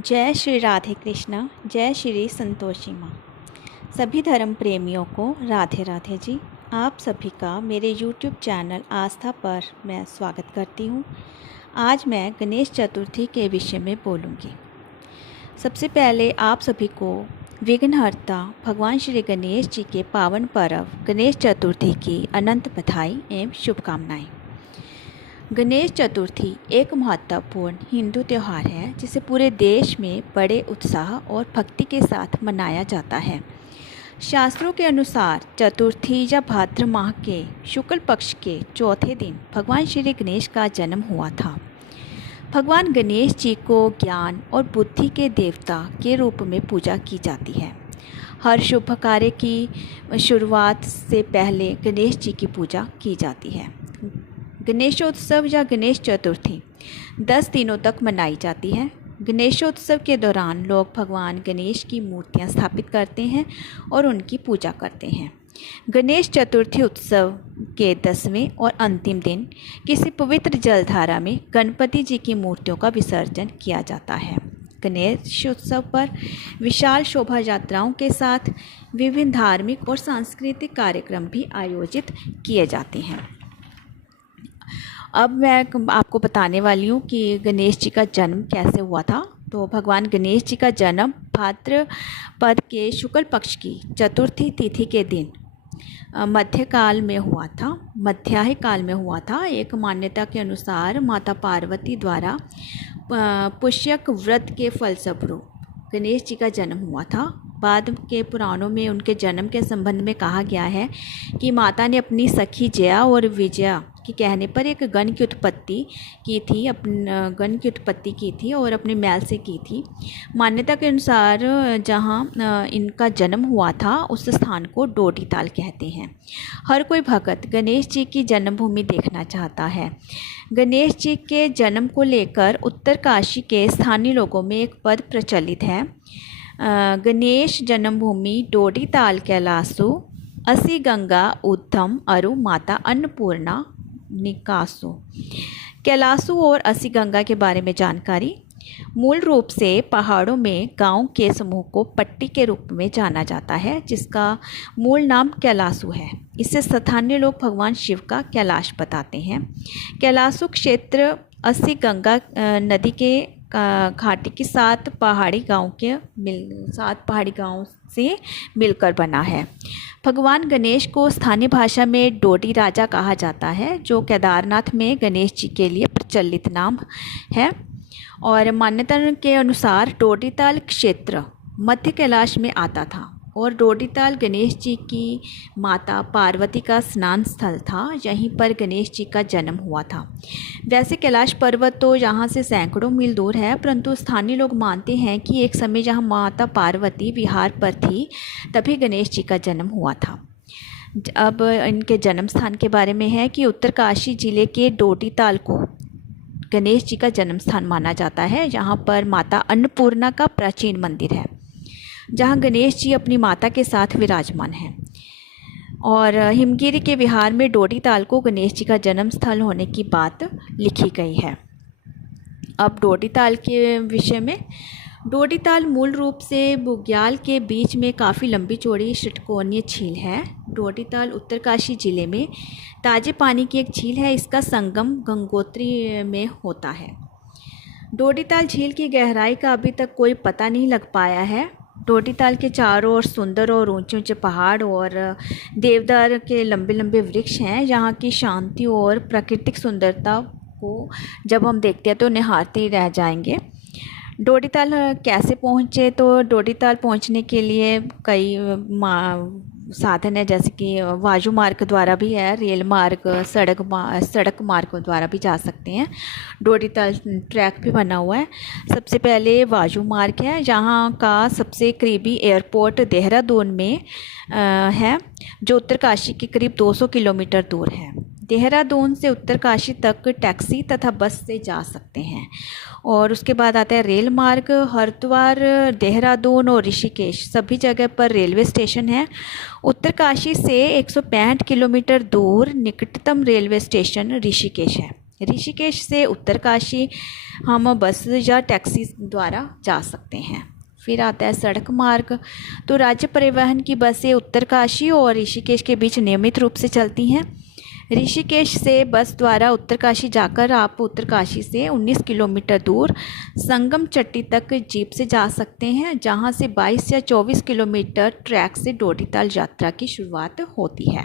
जय श्री राधे कृष्णा। जय श्री संतोषी माँ। सभी धर्म प्रेमियों को राधे राधे जी। आप सभी का मेरे YouTube चैनल आस्था पर मैं स्वागत करती हूँ। आज मैं गणेश चतुर्थी के विषय में बोलूँगी। सबसे पहले आप सभी को विघ्नहर्ता भगवान श्री गणेश जी के पावन पर्व गणेश चतुर्थी की अनंत बधाई एवं शुभकामनाएँ। गणेश चतुर्थी एक महत्वपूर्ण हिंदू त्यौहार है जिसे पूरे देश में बड़े उत्साह और भक्ति के साथ मनाया जाता है। शास्त्रों के अनुसार चतुर्थी या भाद्र माह के शुक्ल पक्ष के चौथे दिन भगवान श्री गणेश का जन्म हुआ था। भगवान गणेश जी को ज्ञान और बुद्धि के देवता के रूप में पूजा की जाती है। हर शुभ कार्य की शुरुआत से पहले गणेश जी की पूजा की जाती है। गणेशोत्सव या गणेश चतुर्थी 10 दिनों तक मनाई जाती है। गणेशोत्सव के दौरान लोग भगवान गणेश की मूर्तियां स्थापित करते हैं और उनकी पूजा करते हैं। गणेश चतुर्थी उत्सव के 10वें और अंतिम दिन किसी पवित्र जलधारा में गणपति जी की मूर्तियों का विसर्जन किया जाता है। गणेश उत्सव पर विशाल शोभा यात्राओं के साथ विभिन्न धार्मिक और सांस्कृतिक कार्यक्रम भी आयोजित किए जाते हैं। अब मैं आपको बताने वाली हूँ कि गणेश जी का जन्म कैसे हुआ था। तो भगवान गणेश जी का जन्म भाद्रपद के शुक्ल पक्ष की चतुर्थी तिथि के दिन मध्यकाल में हुआ था। मध्याह्न काल में हुआ था। एक मान्यता के अनुसार माता पार्वती द्वारा पुष्यक व्रत के फलस्वरूप गणेश जी का जन्म हुआ था। बाद के पुराणों में उनके जन्म के संबंध में कहा गया है कि माता ने अपनी सखी जया और विजया के कहने पर एक गण की उत्पत्ति की थी और अपने मैल से की थी। मान्यता के अनुसार जहाँ इनका जन्म हुआ था उस स्थान को डोडीताल कहते हैं। हर कोई भक्त गणेश जी की जन्मभूमि देखना चाहता है। गणेश जी के जन्म को लेकर उत्तरकाशी के स्थानीय लोगों में एक पद प्रचलित है। गणेश जन्मभूमि डोडीताल कैलासु असी गंगा उद्धम अरु माता अन्नपूर्णा निकासु। कैलासु और असी गंगा के बारे में जानकारी। मूल रूप से पहाड़ों में गांव के समूह को पट्टी के रूप में जाना जाता है जिसका मूल नाम कैलासु है। इसे स्थानीय लोग भगवान शिव का कैलाश बताते हैं। कैलासु क्षेत्र असी गंगा नदी के घाटी के 7 पहाड़ी गांव से मिलकर बना है। भगवान गणेश को स्थानीय भाषा में डोडी राजा कहा जाता है जो केदारनाथ में गणेश जी के लिए प्रचलित नाम है। और मान्यता के अनुसार डोडीताल क्षेत्र मध्य कैलाश में आता था और डोडीताल गणेश जी की माता पार्वती का स्नान स्थल था। यहीं पर गणेश जी का जन्म हुआ था। वैसे कैलाश पर्वत तो यहाँ से सैकड़ों मील दूर है, परंतु स्थानीय लोग मानते हैं कि एक समय जहाँ माता पार्वती विहार पर थी तभी गणेश जी का जन्म हुआ था। अब इनके जन्म स्थान के बारे में है कि उत्तरकाशी जिले के डोडीताल को गणेश जी का जन्म स्थान माना जाता है। यहाँ पर माता अन्नपूर्णा का प्राचीन मंदिर है जहाँ गणेश जी अपनी माता के साथ विराजमान हैं। और हिमगिरी के विहार में डोडीताल को गणेश जी का जन्म स्थल होने की बात लिखी गई है। अब डोडीताल के विषय में, डोडीताल मूल रूप से बुग्याल के बीच में काफ़ी लंबी चौड़ी षटकोणीय झील है। डोडीताल उत्तरकाशी जिले में ताजे पानी की एक झील है। इसका संगम गंगोत्री में होता है। डोडीताल झील की गहराई का अभी तक कोई पता नहीं लग पाया है। डोडीताल के चारों ओर सुंदर और ऊंचे ऊंचे पहाड़ और देवदार के लंबे लंबे वृक्ष हैं। यहाँ की शांति और प्राकृतिक सुंदरता को जब हम देखते हैं तो निहारते ही रह जाएंगे। डोडीताल कैसे पहुँचे? तो डोडीताल पहुँचने के लिए कई साधन है, जैसे कि वायु मार्ग द्वारा भी है, रेल मार्ग, सड़क मार्ग द्वारा भी जा सकते हैं। डोडीताल ट्रैक भी बना हुआ है। सबसे पहले वायु मार्ग है। यहाँ का सबसे करीबी एयरपोर्ट देहरादून में है जो उत्तरकाशी के करीब 200 किलोमीटर दूर है। देहरादून से उत्तरकाशी तक टैक्सी तथा बस से जा सकते हैं। और उसके बाद आता है रेल मार्ग। हरिद्वार, देहरादून और ऋषिकेश सभी जगह पर रेलवे स्टेशन है। उत्तरकाशी से 165 किलोमीटर दूर निकटतम रेलवे स्टेशन ऋषिकेश है। ऋषिकेश से उत्तरकाशी हम बस या टैक्सी द्वारा जा सकते हैं। फिर आता है सड़क मार्ग। तो राज्य परिवहन की बसें उत्तरकाशी और ऋषिकेश के बीच नियमित रूप से चलती हैं। ऋषिकेश से बस द्वारा उत्तरकाशी जाकर आप उत्तरकाशी से 19 किलोमीटर दूर संगम चट्टी तक जीप से जा सकते हैं, जहां से 22 या 24 किलोमीटर ट्रैक से डोडीताल यात्रा की शुरुआत होती है।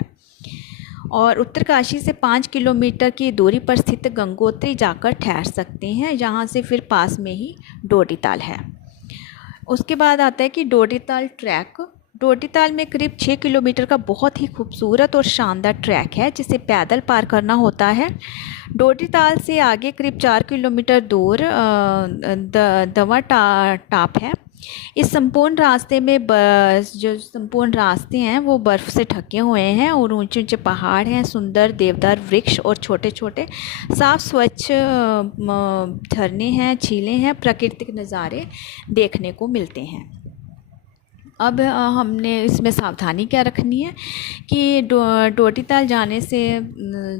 और उत्तरकाशी से 5 किलोमीटर की दूरी पर स्थित गंगोत्री जाकर ठहर सकते हैं, जहां से फिर पास में ही डोडीताल है। उसके बाद आता है कि डोडीताल ट्रैक। डोडीताल में करीब 6 किलोमीटर का बहुत ही खूबसूरत और शानदार ट्रैक है, जिसे पैदल पार करना होता है। डोडीताल से आगे करीब 4 किलोमीटर दूर दवा टाप है। इस संपूर्ण रास्ते में जो संपूर्ण रास्ते हैं वो बर्फ़ से ढके हुए हैं और ऊंचे ऊंचे पहाड़ हैं, सुंदर देवदार वृक्ष और छोटे छोटे साफ स्वच्छ झरने हैं, झीलें हैं, प्राकृतिक नज़ारे देखने को मिलते हैं। अब हमने इसमें सावधानी क्या रखनी है कि डोडीताल जाने से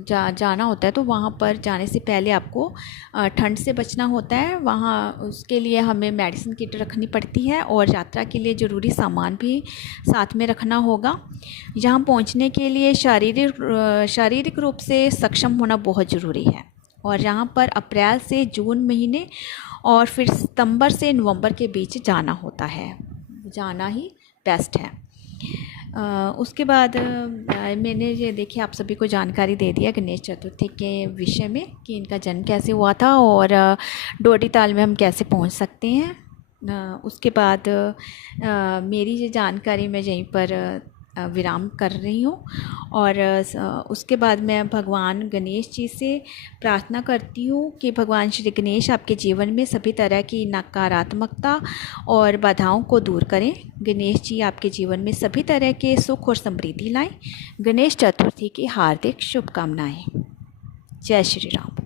जाना होता है, तो वहाँ पर जाने से पहले आपको ठंड से बचना होता है। वहाँ उसके लिए हमें मेडिसिन किट रखनी पड़ती है और यात्रा के लिए ज़रूरी सामान भी साथ में रखना होगा। यहाँ पहुँचने के लिए शारीरिक रूप से सक्षम होना बहुत ज़रूरी है। और यहाँ पर अप्रैल से जून महीने और फिर सितंबर से नवंबर के बीच जाना होता है, जाना ही बेस्ट है। उसके बाद मैंने ये देखिए आप सभी को जानकारी दे दिया गणेश चतुर्थी के विषय में कि इनका जन्म कैसे हुआ था और डोडीताल में हम कैसे पहुंच सकते हैं। उसके बाद मेरी ये जानकारी मैं यहीं पर विराम कर रही हूँ और उसके बाद मैं भगवान गणेश जी से प्रार्थना करती हूँ कि भगवान श्री गणेश आपके जीवन में सभी तरह की नकारात्मकता और बाधाओं को दूर करें। गणेश जी आपके जीवन में सभी तरह के सुख और समृद्धि लाएं। गणेश चतुर्थी की हार्दिक शुभकामनाएं। जय श्री राम।